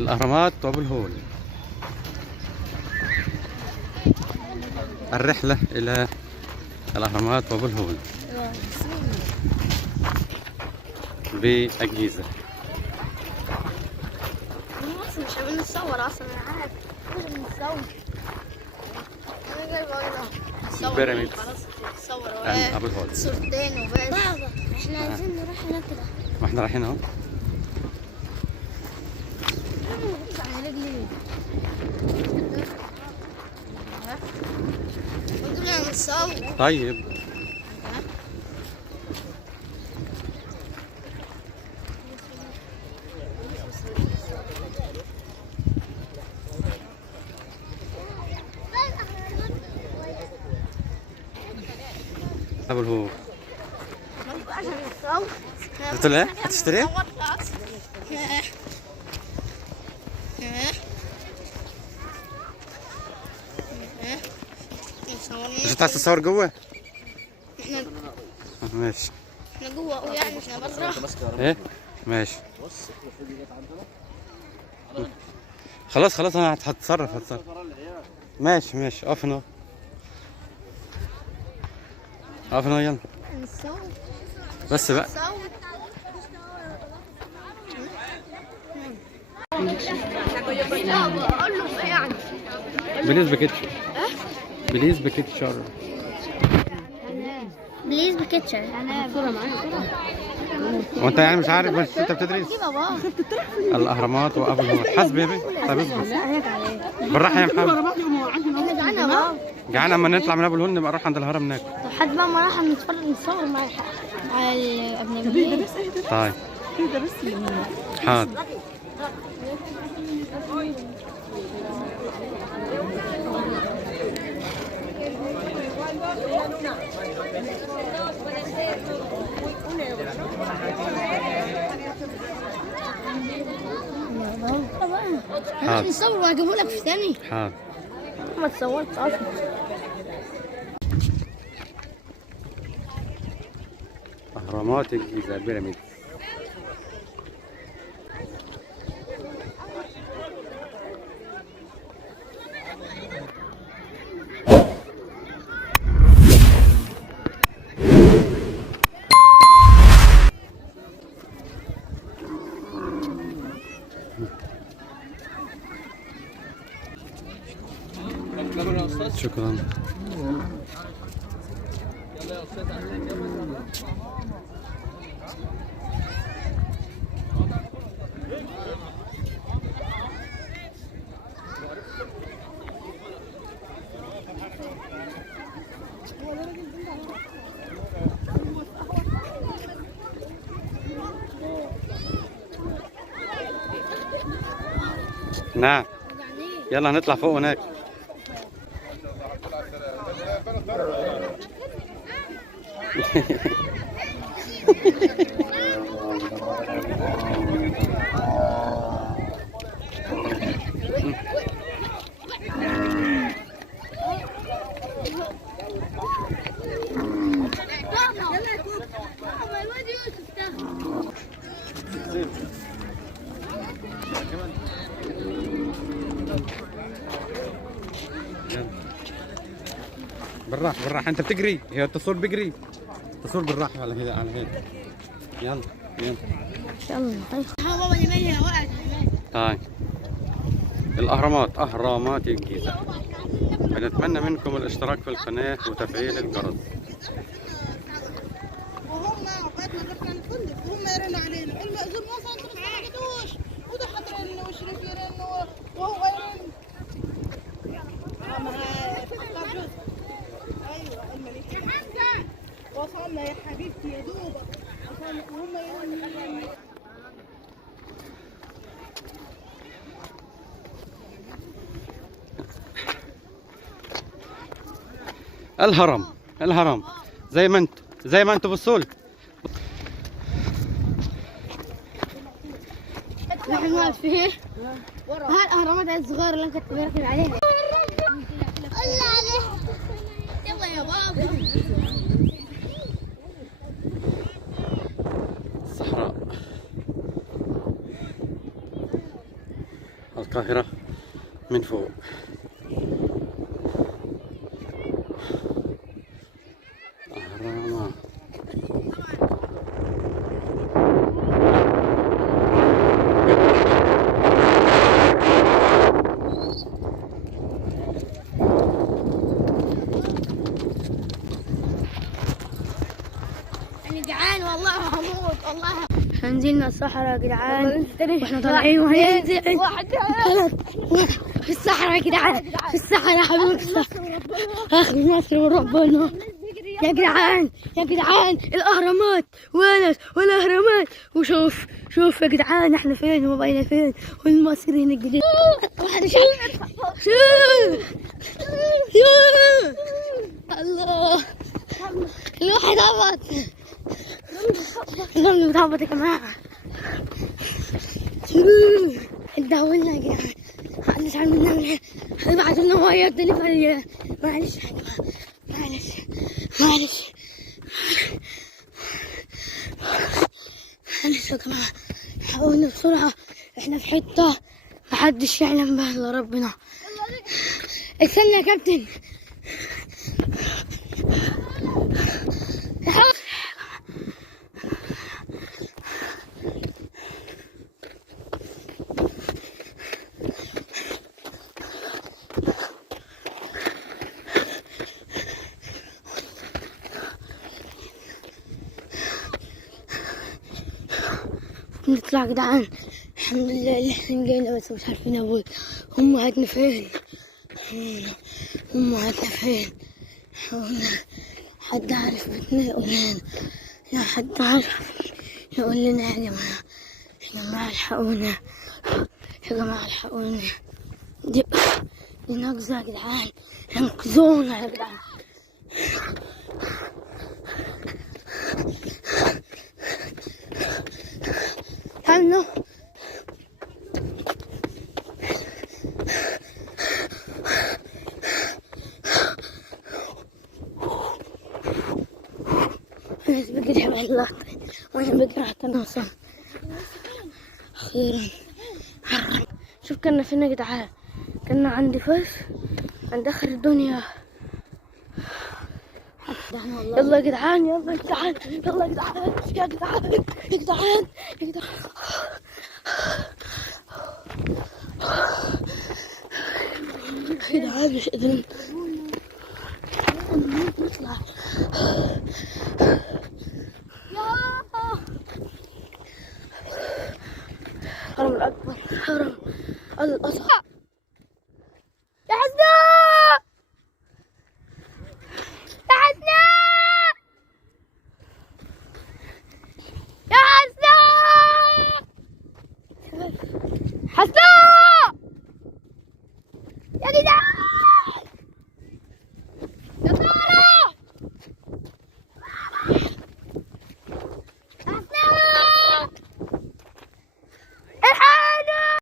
الأهرامات وأبو الهول. الرحلة إلى الأهرامات وأبو الهول بالجيزة. مش بنتصور اصلا، انا عارف مش بنتصور. انا جايبه هنا البيراميد نتصور أبو الهول صورتين وبس. بابا احنا عايزين نروح هناك كده. ما احنا رايحين اهو. على رجلي قلنا نتصور. طيب أبو الهول. عشان نتصور. قلت له ايه؟ هتشتري؟ مش عايز تتصور جوه؟ ماشي. احنا جوه يعني احنا برا. ايه؟ ماشي. خلاص خلاص انا هتصرف. ماشي ماشي. اقف هنا. اقف هنا يلا. نتصور. بس بقى. اقول له يعني بليز بكتشر. بليز بكتشر. بليز بكتشر. انا صورة معايا. وانت يعني مش عارف بس انت بتدرس الاهرامات وابو الهول. حسب يا بيه. طيب اصبر بالراحه يا محمد. احنا جعانة بقى. جعان. اما نطلع من ابو الهول نبقى نروح عند الهرم ناكل. طب حد بقى ما راح نتصور مع الأجنبيين. طيب حاضر. حاضر. نصور وهجيبه لك في ثاني. حاضر. ما تصورت اصلا. اهرامات الجيزه بيراميد. شكرا. نعم يلا هنطلع فوق هناك. بالراحة بالراحة. انت بتجري. هي التصوير بيجري. التصوير بالراحة على هنا على هنا. يلا يلا. يلا بابا اللي مالي وقعت. طيب الأهرامات أهرامات الجيزة. بنتمنى منكم الاشتراك في القناة وتفعيل الجرس. وهم اوقات ما كنا الفندق وهم يرنوا علينا المأذون وصل ما حاجتوش وده حط رن وشريف يرن وهو يرن. ايوه الملك وصلنا يا حبيبتي يا دوبك وصلنا وهم يرنوا. الهرم زي ما انتوا بصوا لي. نحن واقف فيه. ها الاهرامات الصغيره اللي انا كنت بركب عليها. الله عليك. يلا يا بابا. الصحراء. القاهرة من فوق. أهرامات. انا جعان والله هموت والله. احنا نزلنا الصحراء يا جدعان واحنا طالعين وهننزل في الصحراء يا جدعان، في الصحراء يا حبيبي، في الصحراء اخر نصر من ربنا يا جدعان. يا جدعان الاهرامات والاهرامات، وشوف شوف يا جدعان احنا فين وبقينا فين، والمصري هنا الجديد. الله الواحد هبط، النمل بتهبط يا جماعة. اتداولنا يا جدعان، محدش عارف النمل هيبعتوا لنا مية دليفري. معلش يا جماعة، معلش معلش معلش يا جماعة، حاولنا بسرعة، احنا في حتة محدش يعلم بها الا ربنا. استنى يا كابتن. نطلع يا جدعان، الحمد لله اللي احنا جينا، بس مش عارفين ابوي امهاتنا فين، امهاتنا فين. حد عارف بيتنا يقول لنا، لا حد عارف يقول لنا يا جماعة، يا جماعة الحقونا، يا جماعة الحقونا، دي نقزة يا جدعان، انقذونا يا جدعان. تعالوا أنا بقدر أحب اللقطة، وأنا بقدر حتى نوصل أخيرا. شوف كنا فين يا جدعان، كنا عند فاس، عند آخر الدنيا. يلا يا جدعان، يلا يا جدعان، يلا يا جدعان، يا جدعان يا جدعان يا جدعان. يا جدعان مش قادرين نطلع. الهرم الأكبر، الهرم الأصغر.